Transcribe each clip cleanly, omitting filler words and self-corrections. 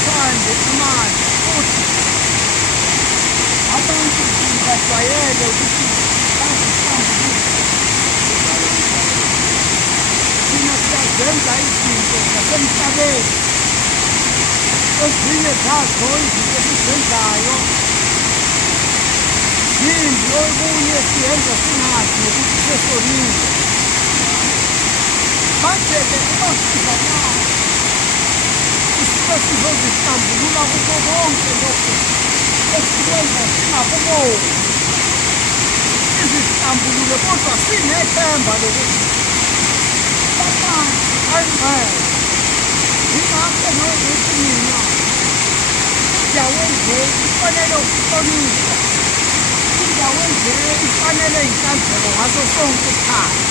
bathande amanzi futhi abantu bajwayele ukuthi bazihlanzise. Thina siyazenza izinto zasemhlabeni, ezinye zazo izinto esizenzayo zimbi, okunye siyenza singazi nokuthi sesonile. Manje-ke uma sizanayo isike sizozihlambulula kukho konke lokho esikwenza singakuboni, sizihlambulule kodwa sinethemba lokuthi amanzi angcwele. Yingakho nokuthi mina indawo enje ifanele ukuhlonishwa, indawo enje ifanele inhlanzeko ngaso sonke isikhathi.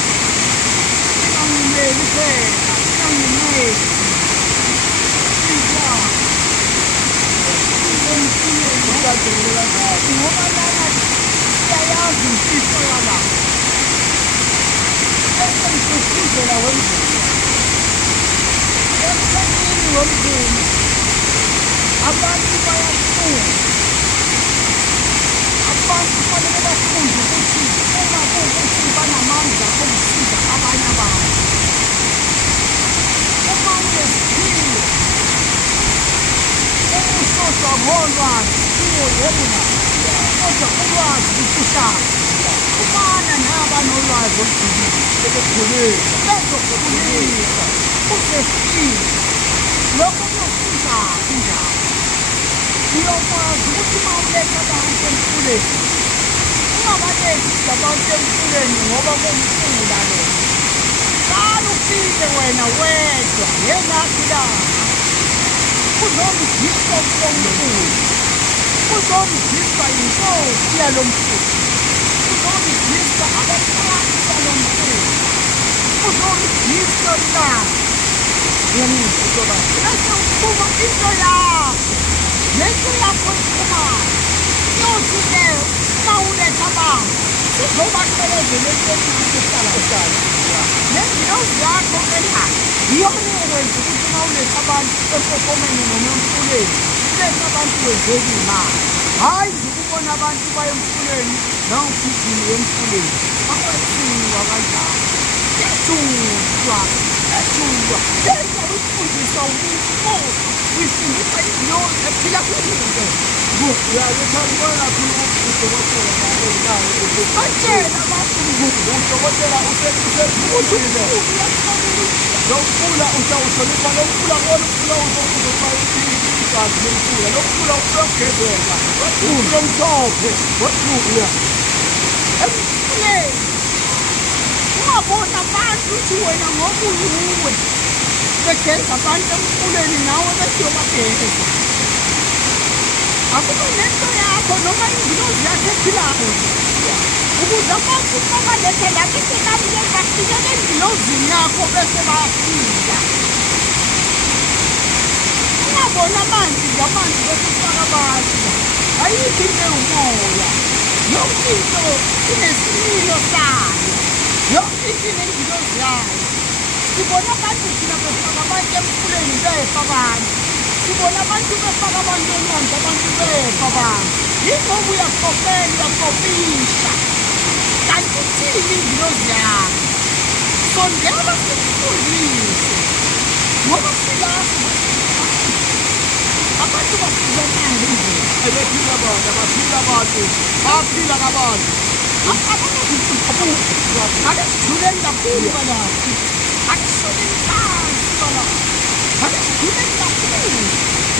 Singangimeli phela, singangimeli ngoba lana siyayazi imfihlo yalapha. Bese ngigqugquzela wemvelo, emthethweni womndeni abantu bayafunda. Abantu kufanele bafunde ukuthi uma kuwukuthi banamandla okusiza abanye abantu, uma unesiphiwo, ukusoswa ngolwazi, isiphiwo yebo nabo, kodwa ulwazi lufushane. Xhumana nabanolwazi olujulile, bezokukhulisa uzefile. Lokho kuyokusizaphi njalo? Uyokwazi ukuthi uma uletha abantu emfuleni, ungabalethi nje abantu emfuleni ngoba kuwumfula lo. Qala ufike wena wedwa ngelakhi langa, uzongidiswa kulo mfula, uzongidiswa inkosi yalo mfula, uzongidiswa abaphathi balo mfula, uzongidiswa langa. Bese uphuma into yakho, lento yakho ephumayo yothi-ke uma uletha abantu sizobaqhelezela esenani ehlala. Nengilozi yakho-ke la iyona ekwenza ukuthi uma uletha abantu empopomeni noma emfuleni, uletha abantu wenzela imali. Hhayi nje ukubona abantu baye emfuleni nawugijima emfuleni, akwethiwa kanjalo. Ejulwa yenza uyifundiswa umuntu kodwa uyifundisa ingilozi ephila kuzo. Uyakuthandibona kakhulu udokotela batshela abantu udokotela usephilile. Lo mfula uhlonipha, lo mfula kona umfula uzofaka igazi lomfula, lo mfula uyagezeka, umfula omhlophe. emfuleni ungabona abantu ukuthi wena ngoba uyuwe begeza abantu emfuleni nawe bese uyobageza. Akube nento yakho noma ingilozi yakho ephilayo ukuze abantu uma baletha la bese babuye bafikele engilozini yakho bese bayaphila. Ungabona amanzi nje amanzi bese ufaka abantu la. Ayikho into ewumoya, yonke into inesimilo sayo, yonke into inengilozi yayo. Sibona abantu thina befaka abantu emfuleni befa abantu, sibona abantu befaka abantu olwandle abantu befa abantu. Yingoba uyakopela, uyakopisha. Kanti ithini ingilozi yakho? Sondela sikufundise ngoba silapha abantu basizanayo endlela. Abaphila abantu baphila kabantu. Ake sijuleni kakhulu balapha, ake sishoneni phansi balapha, ake sijuleni kakhulu.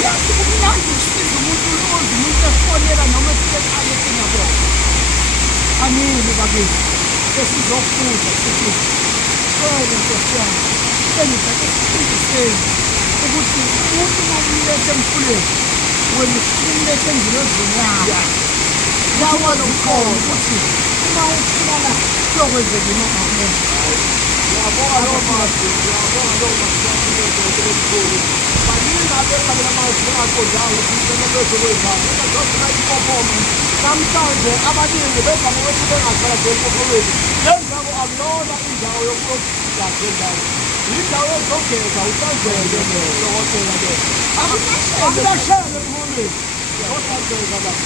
Yazi kumnandi ukusiza umuntu ulozi umuntu efonela noma efike ekhaya esingabona. Anini bakithi esizofunda sithi wena Nkosi yami engithathe sifundiseni ukuthi umuntu uma umlethe emfuleni wena usukumlethe engilozini yakho. Yawa lo mqondo ukuthi uma uphuma la kuyokwenzeka noma kumele. Ngiyabonga lo manje, baningi abekhamela amazwi engaqondanga ukuthi into bezokwenzani. Bezofuna impopomo namhlanje abaningi beva ngokuthi bengahlala empopholweni. Le ndawo akuyona indawo yokuphila njendawo. Indawo yokugeza uhlanzeke dokotela le. Akulashele phumeni. Uhlanzeka la.